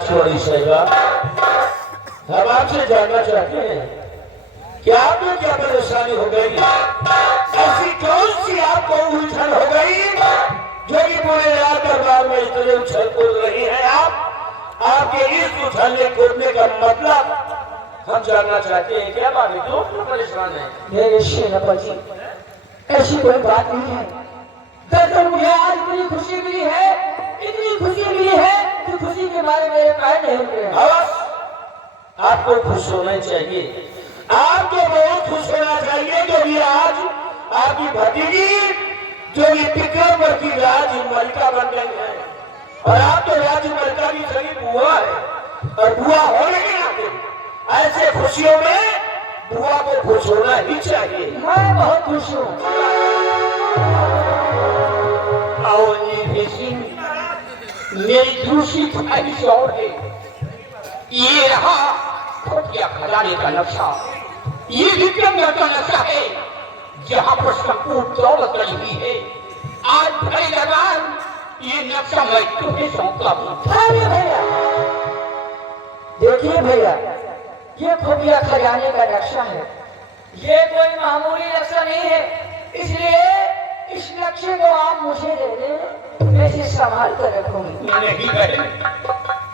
छोड़ी सहेबा, हम आपसे जानना चाहते हैं कि आपको क्या परेशानी हो गई, ऐसी कौन सी आपको उलझन हो गई जो कि पूरे रात दरबार में इतने उछल कूद रही है। आपके इस उछलने कूदने का मतलब हम जानना चाहते हैं। क्या बात है, क्यों परेशान है? मेरे शेरप्पा जी, ऐसी कोई बात नहीं है। दरअसल मुझे आज इतनी खुशी मिली है, इतनी खुशी मिली है कि खुशी के बारे में पैर नहीं उठे। आपको खुश होना चाहिए, आपको बहुत खुश होना चाहिए क्योंकि आज आपकी भतीजी जो ये विक्रमवती राजमलिका बन गई है और आप तो राजमलिका की सही बुआ है और बुआ होने के नाते ऐसे खुशियों में बुआ को खुश होना ही चाहिए। मैं बहुत खुश हूँ। मेरी दूसरी ख्वाहिश और है, ये रहा खोटिया खजाने का नक्शा। ये विक्रमगढ़ का नक्शा है जहाँ पर संपूर्ण दौलत लगी हुई है। आज भाई दरबार ये नक्शा मैं तुम्हें सौंपता हूँ। भैया देखिए भैया, ये खुफिया खजाने का नक्शा है, ये कोई मामूली नक्शा नहीं है, इसलिए इस नक्शे को आप मुझे दे दें, मैं इसे संभाल कर रखूंगी। नहीं बहन,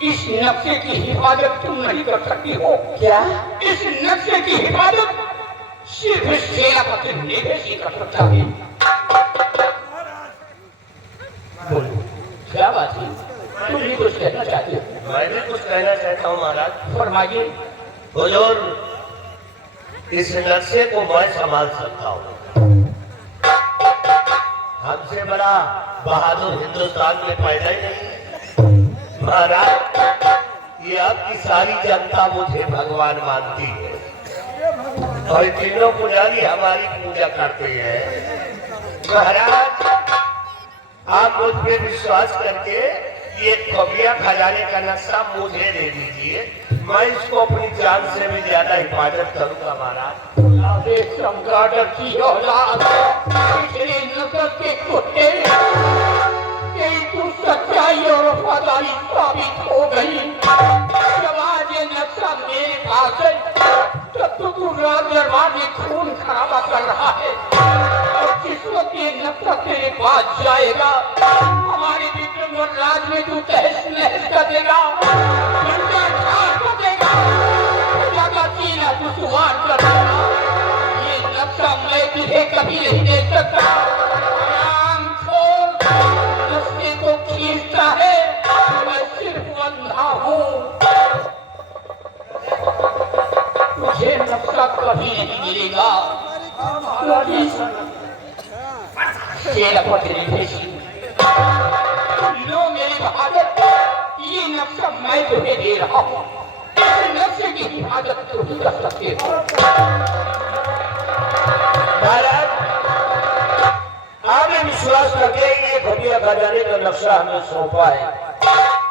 इस नक्शे की हिफाजत तुम नहीं कर सकती हो। क्या? इस नक्शे की हिफाजत सिर्फ सेनापति निवेश ही कर सकता है। बोलो, क्या बात है? तुम भी कुछ कहना चाहते हो? मैं भी कुछ कहना चाहता हूँ महाराज। फरमाइए। हुजूर, इस नक्शे को मैं संभाल सकता हूँ। हमसे बड़ा बहादुर हिंदुस्तान में पैदा ही नहीं। महाराज, ये आपकी सारी जनता मुझे भगवान मानती है और तीनों पुजारी हमारी पूजा करते हैं। महाराज, आप मुझ पे विश्वास करके ये खुफिया खजाने का नक्शा मुझे दे दीजिए, मैं इसको अपनी जान से भी ज्यादा हिफाजत करूंगा। महाराज, चमगादड़ की औलाद, पिछले नस्ल के कुत्ते, तेरी तू सच्चाई और वफादारी साबित हो गई। जब आज ये नक्शा मेरे पास है, तब तो तू राज दरबार में खून खराबा कर रहा है। और जिस वक्त ये नक्शा तेरे पास जाएगा, हमारे विक्रमगढ़ राज में तू तहस नहस कर देगा, घंटा ठाड़ कर देगा, जगह सीना तू सुमार कर देगा। ये नक्शा मैं तुझे कभी नहीं दे सकता। राम छोड़, नक्शे को खींचता है, मैं सिर्फ अंधा हूँ। मुझे नक्शा कभी नहीं मिलेगा। सेनापति निवेशी, लो मेरी बहादुर, ये नक्शा मैं तुम्हें दे रहा हूँ। इस नक्शे की हिफाजत तुम ही कर सकते हो। महाराज, आपने विश्वास करके ये खुफिया खजाने का नक्शा हमें सौंपा है।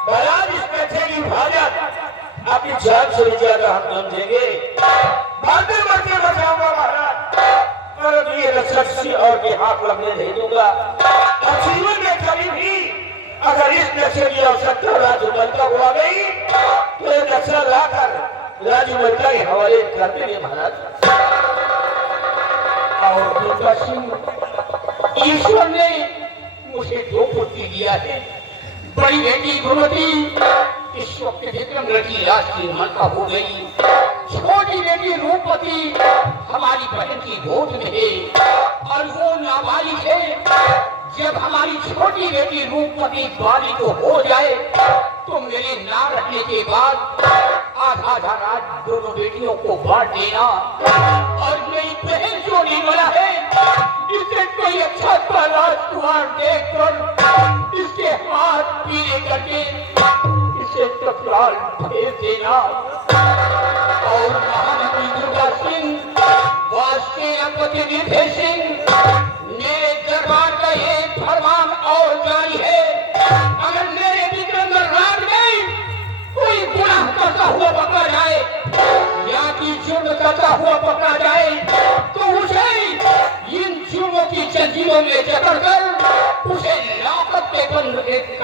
महाराज, इस नक्शे की हिफाजत आपकी जान से भी ज्यादा हम समझेंगे। मरते मरते बचाऊंगा महाराज, पर ये नक्शा किसी और के हाथ लगने नहीं दूंगा। और जीवन में कभी भी अगर इस नक्शे की आवश्यकता राजमलिका को आ गई तो ये नक्शा लाकर राजमलिका के हवाले कर देंगे महाराज। और दुर्गा सिंह, ईश्वर ने मुझे दो पुत्री दिया है। बड़ी बेटी गुरुमती इस वक्त विक्रमगढ़ की राज की मलका हो गई। छोटी बेटी रूपवती हमारी बहन की गोद में है और वो नाबालिग है। जब हमारी छोटी बेटी रूपवती बालिग तो हो जाए तो मेरे ना रहने के बाद आधा आधा राज दोनों बेटियों को बांट देना। और मेरी बहन जो निर्मला है, इसे कोई अच्छा सा राजकुमार देखकर इसके हाथ पीले करके इसे ससुराल भेज देना। और महामंत्री दुर्गा सिंह, सेनापति निधे सिंह, मेरे दरबार का ये फरमान और जारी है, अगर मेरे विक्रमगढ़ राज में कोई गुनाह करता हुआ पकड़ा जाए या कि जुर्म करता हुआ पकड़ा जाए तो उसे इन जुर्मों की जंजीरों में जकड़कर उसे लाकत के बंद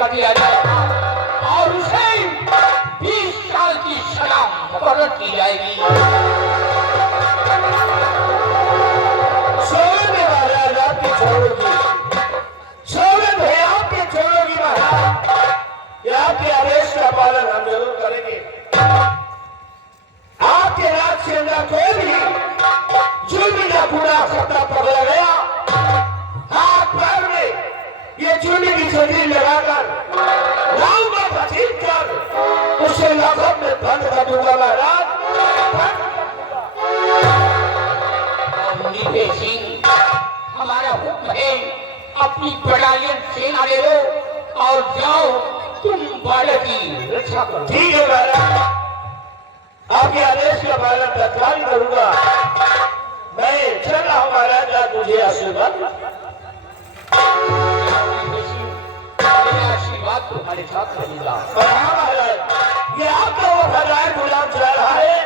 कर दिया जाएगा और उसे 20 साल की सजा मुकर्रर की जाएगी। छोड़ने महाराज आपकी छोड़ोगी, छोड़ने आपकी छोड़ोगी महाराज। ये आपके आदेश का पालन हम जरूर करेंगे। आपके राज के अंदर कोई भी जुर्म या गुनाह खतरा पकड़ा गया, हाथ पैर में ये जुर्म की जंजीर लगाकर लाऊंगा घसीट कर उसे लाखों में बंद कर दूंगा महाराज। निधे सिंह, हमारा हुक्म है अपनी बटालियन सेना ले लो और जाओ तुम बालक की रक्षा करो। ठीक है महाराज, आपके आदेश का पालन तत्काल करूंगा। मैं चल रहा हूँ महाराज, आप मुझे आशीर्वाद। आशीर्वाद तुम्हारे साथ रहेगा। हाँ महाराज, ये आपका वो फरमान गुलाम जा रहा है,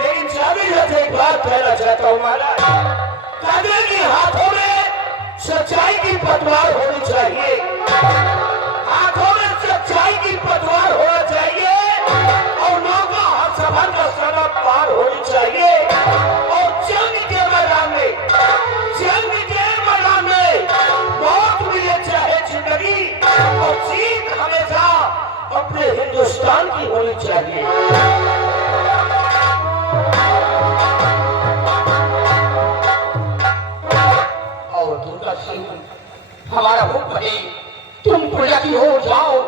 लेकिन चाबी से एक बात कहना चाहता हूँ महाराज। कादर के हाथों में सच्चाई की पतवार होनी चाहिए, हाथों में सच्चाई की पतवार होना चाहिए और नौका हर सफर का सड़क पार होनी चाहिए। और जंग के मैदान में, जंग के मैदान में मौत मिले चाहे जिंदगी, और जीत हमेशा अपने हिंदुस्तान की होनी चाहिए। और दुर्गा सिंह, हमारा हुक्म है तुम प्रजा की हो जाओ,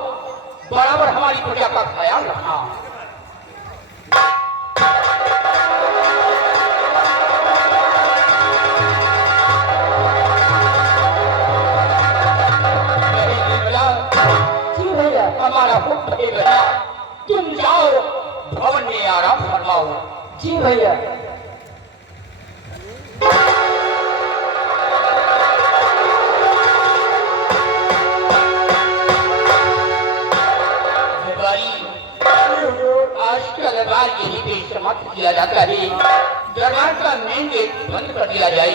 बराबर हमारी प्रजा का ख्याल रखना। जी भैया। हमारा हुक्म है बेटा, तुम जाओ भवन में आराम फरमाओ। जी भैया। आज का दरबार यही पे समाप्त किया जाता है। दरबार का मेन गेट बंद कर दिया जाए।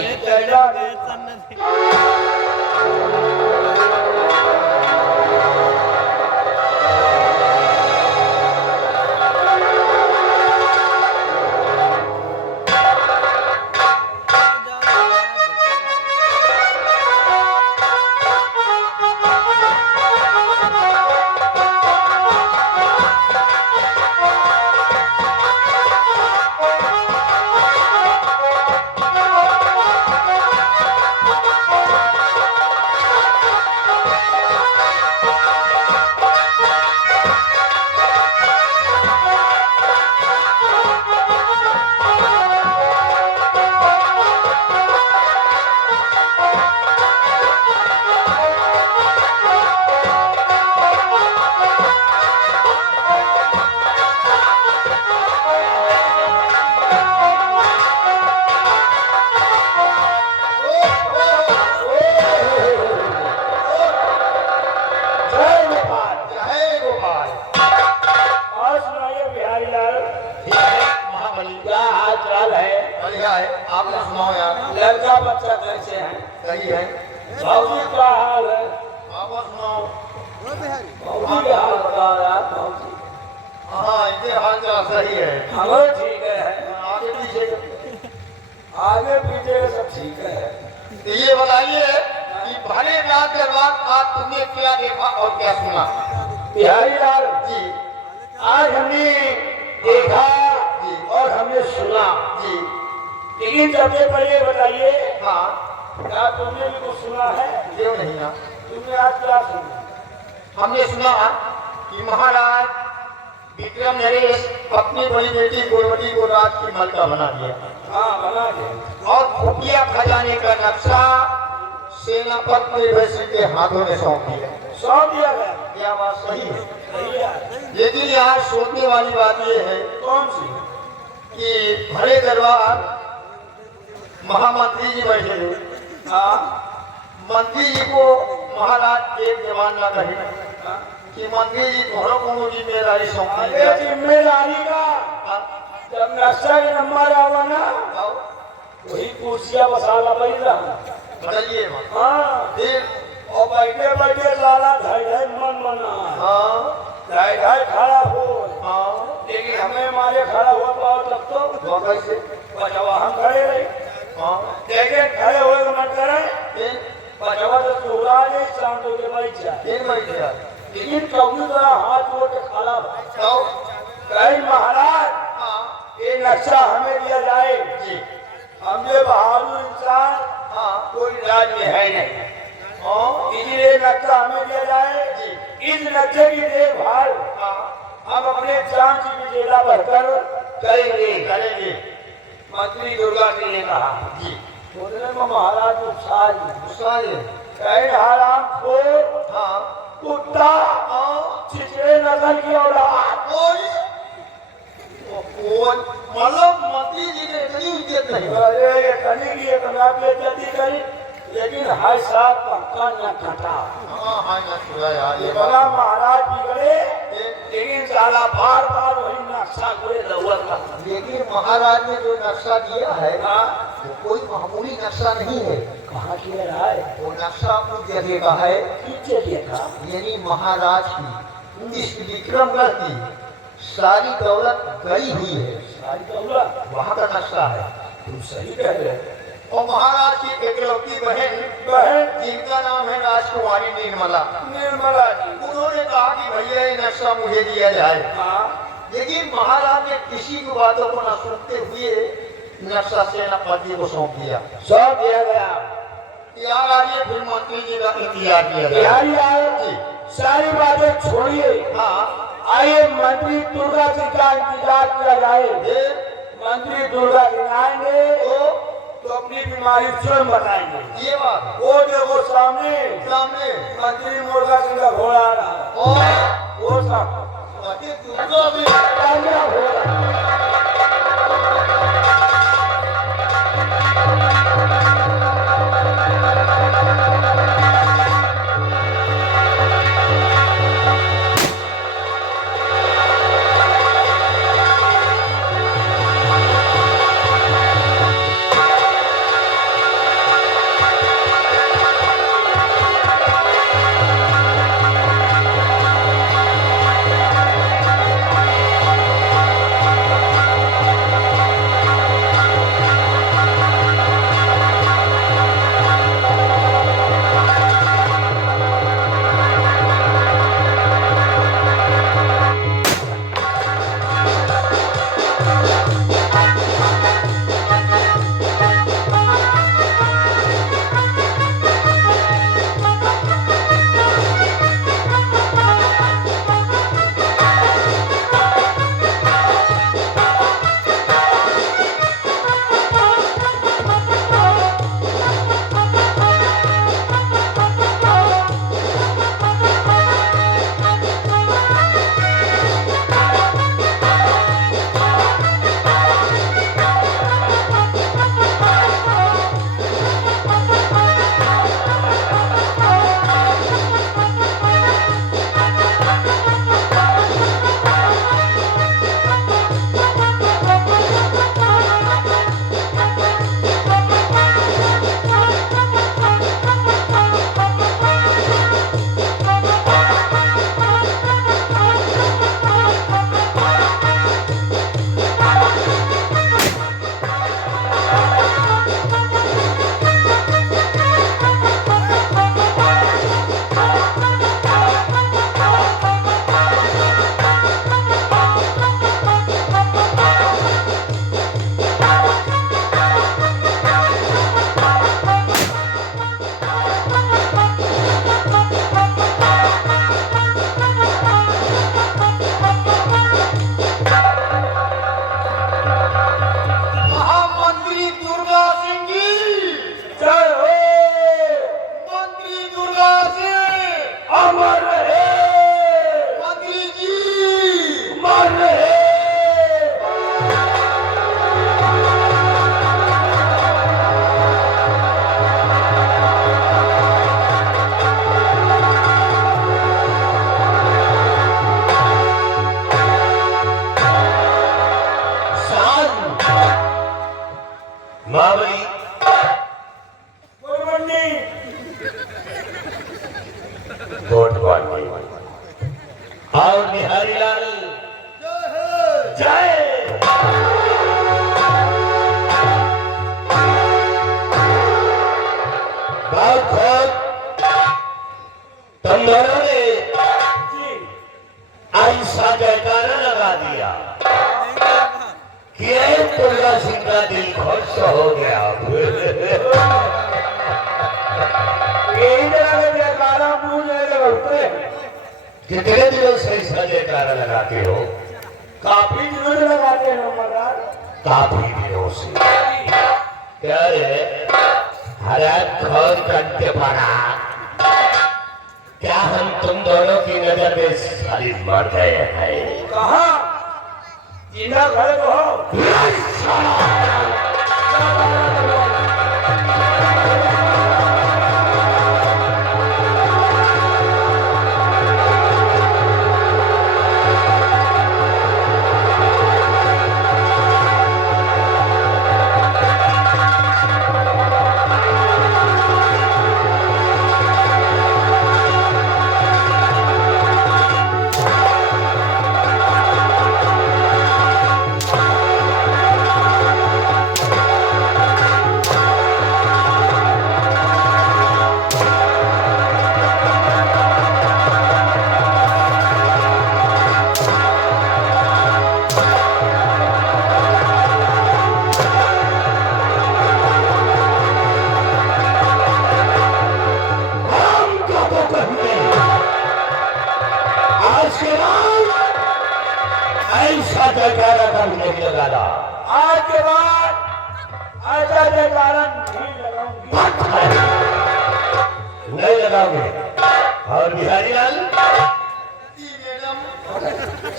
आपने सुनाओ यार, लड़का बच्चा कैसे है? सही है। भाजी का हाल है? आप सुनाओ। भाजी का हाल बता रहा भाजी। हाँ, इनके हाल चाल सही है। हमारे ठीक है, आगे पीछे आगे पीछे सब ठीक है। तो ये बताइए कि भले रात के बाद आज तुमने क्या देखा और क्या सुना? बिहारी लाल जी आज हमने देखा जी और हमने सुना, जी। लेकिन सबसे पहले बताइए हाँ, क्या तुमने भी कुछ सुना है? क्यों नहीं ना? तुमने आज क्या सुना? हमने सुना कि महाराज विक्रम नरेश अपनी बड़ी बेटी गुणवती को राज की मलका बना दिया। हाँ बना दे। और खुफिया खजाने का नक्शा सेनापति भैंसी के हाथों में सौंप दिया। सौंप दिया गया। क्या बात सही है? सही है। लेकिन यहाँ सोचने वाली बात यह है कौन सी? कि भले दरबार महामंत्री जी बैठे थे। हाँ मंत्री जी को महाराज एक जवान न कहे कि मंत्री जी तुम्हारा कोनो जिम्मेदारी सौंप अरे दिया। जिम्मेदारी का जब नक्शा के नंबर आवा ना वही कुर्सियां बसाला बैठ रहा। बताइए हाँ फिर और बैठे बैठे साला ढाई ढाई मन बना हाँ ढाई ढाई खड़ा हो हाँ लेकिन हमें मारे खड़ा हो पाओ तब तो वो कैसे बचवा हम खड़े रहे हाँ लेकिन खड़े हुए को मत करे तीन बचवा तो सुरा नहीं शांत होके बैठ जा तीन महीने लेकिन कभी तरह हाथ जोड़ के खड़ा तो कहीं महाराज हाँ ये नक्शा हमें दिया जाए जी हम ये बहादुर इंसान हाँ कोई राज्य में है नहीं हाँ इसलिए नक्शा हमें दिया जाए इस नक्शे की देखभाल हम अपने जान की जेला भरकर करेंगे करेंगे मंत्री दुर्गा सिंह ने कहा जी बोलने में महाराज उत्साही गुस्सा है कहीं हराम खोर हाँ कुत्ता छिछड़े नस्ल की औलाद कौन मतलब मंत्री जी ने इतनी इज्जत नहीं अरे ये कहीं की एक ना बेइज्जती करी लेकिन हाय साहब पक्का न कटा हाँ हाँ ना सुना यार ये बड़ा महाराज बिगड़े लेकिन साला बार बार वही नक्शा कोई जरूरत था लेकिन महाराज ने जो नक्शा दिया है हाँ वो कोई मामूली नक्शा नहीं है। कहाँ किया रहा है वो नक्शा उस जगह का है पीछे देखा यानी महाराज की इस विक्रमगढ़ की सारी दौलत गई हुई है, सारी दौलत वहाँ का नक्शा है। तुम सही कह रहे हो और महाराज की इकलौती बहन बहन जिनका नाम है राजकुमारी निर्मला निर्मला जी उन्होंने कहा कि भैया ये नक्शा मुझे दिया जाए हाँ लेकिन महाराज ने किसी की बातों को न सुनते हुए नक्शा सेनापति को सौंप दिया सब दिया गया यार आइए फिर मंत्री जी का इंतजार किया गया बिहारी आए सारी बातें छोड़िए हाँ आइए मंत्री दुर्गा जी का इंतजार किया जाए ये मंत्री दुर्गा जी आएंगे तो अपनी बीमारी स्वयं बताएंगे ये बात वो देखो सामने सामने मंत्री मुर्गा सिंह का घोड़ा आ रहा है और वो सब मंत्री दुर्गा भी तालियां हो रहा बिहारी लाल जय। तुम दोनों ने ऐसा जयकारा लगा दिया कि तुल्ला सिंह का दिल खुश हो गया। कितने दिनों से ऐसा जयकारा लगाते हो? काफी दिनों से लगाते हैं महाराज। काफी दिनों से। क्या रे हरा खोर कंटे पड़ा, क्या हम तुम दोनों की नजर में सारी मर गए हैं? कहा जिंदा घर हो। ऐसा जयकारा कभी नहीं लगाना। आज के बाद ऐसा जयकारा नहीं लगाऊंगी। नहीं लगाओगे? और बिहारी लाल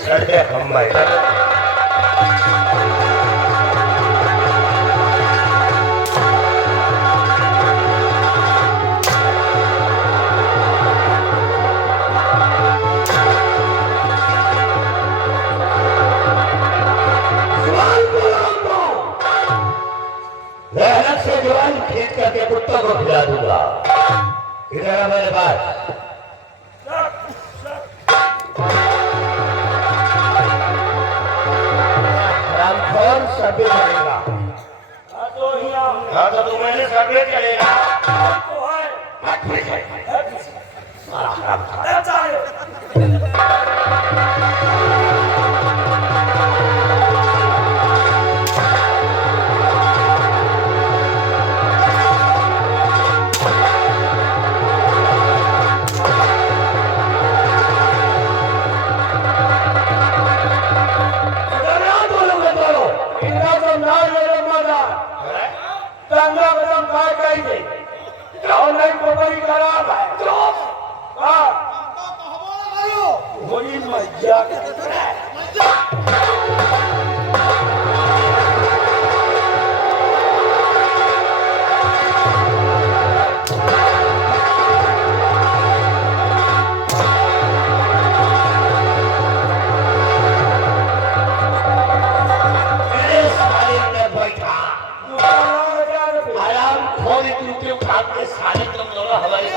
चढ़े हम मैदान। मेहनत से जवान खींच करके कुत्तों को खिला दूंगा। इधर आ मेरे पास। रामखोर सभी चलेगा। हाँ तो तुम्हें सभी चलेगा। हट पीछे। सारा रामखोर। सारे तुम दोनों हमारे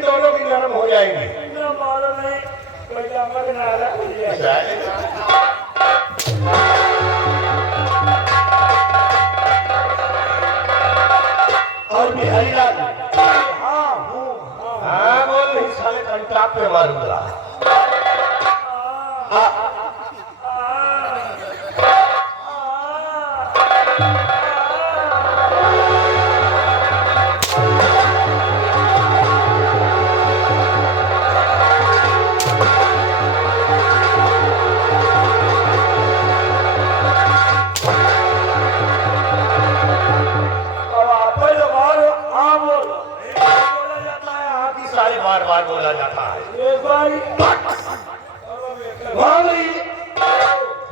दोनों की जन्म हो जाएंगे। और बिहारी लाल हाँ बोल नहीं साले कंटा पे मारूंगा। दरबार बोला जाता है। एक बारी भाई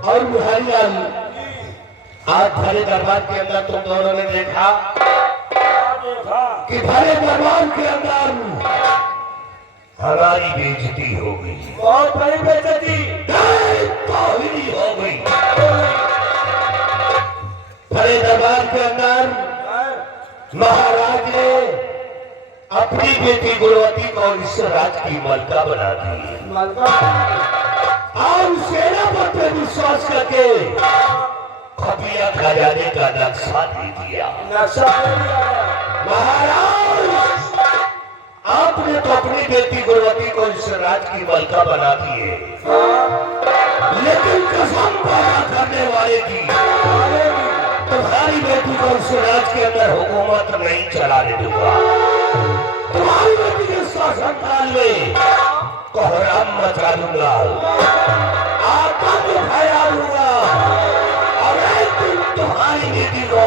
और बिहारी आज भरे दरबार के अंदर तुम दोनों ने देखा देखा कि भरे दरबार के अंदर हमारी बेइज्जती हो गई, बहुत बड़ी बेइज्जती तौहीन हो गई। भरे दरबार के अंदर महाराज ने अपनी बेटी गुणवती को इस राज की मलका बना दी और सेनापति पे विश्वास करके खफिया खजाने का नक्शा दे दिया। नक्शा महाराज आपने तो अपनी बेटी गुणवती को इस राज की मलका बना दी है, लेकिन कसम वादा करने वाले की तुम्हारी बेटी को इस राज के अंदर हुकूमत नहीं चलाने दूंगा। तुम्हारी बेटी के शासनकाल में कोहराम मचा दूंगा, आतंक फैला दूंगा और एक दिन तुम्हारी बेटी को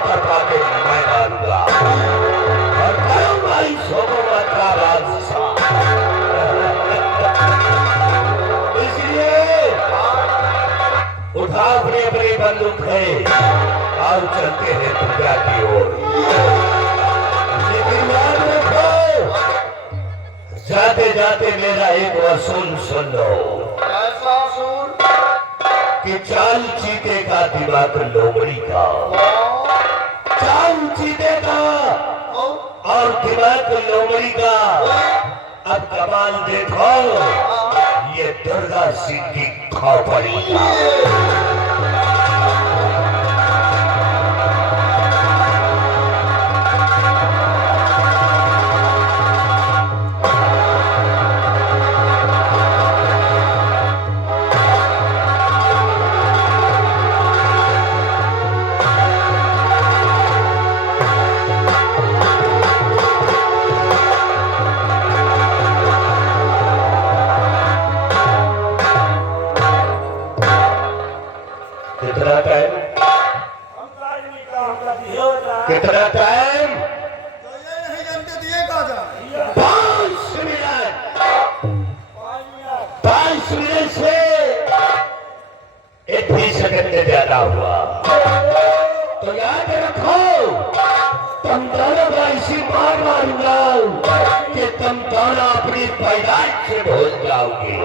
तरफा के मैं डालूंगा और करूंगा इस हुकूमत का बादशाह। इसलिए उठा अपने अपने बंदूक है और चलते हैं पूजा की ओर। लेकिन याद रखो, जाते जाते मेरा एक वसूल सुन लो कि चाल चीते का दिमाग लोमड़ी का, चाल चीते का और दिमाग लोमड़ी का। अब कमाल देखो, ये दुर्गा सिंह की खोपड़ी का। कितना टाइम कितना टाइम? 5 मिनट। 5 मिनट से 1 सेकंड में ज्यादा हुआ। तो याद रखो, तुम दोनों को ऐसी मार मारूंगा कि तुम दोनों अपनी पैदाइश से भूल जाओगे।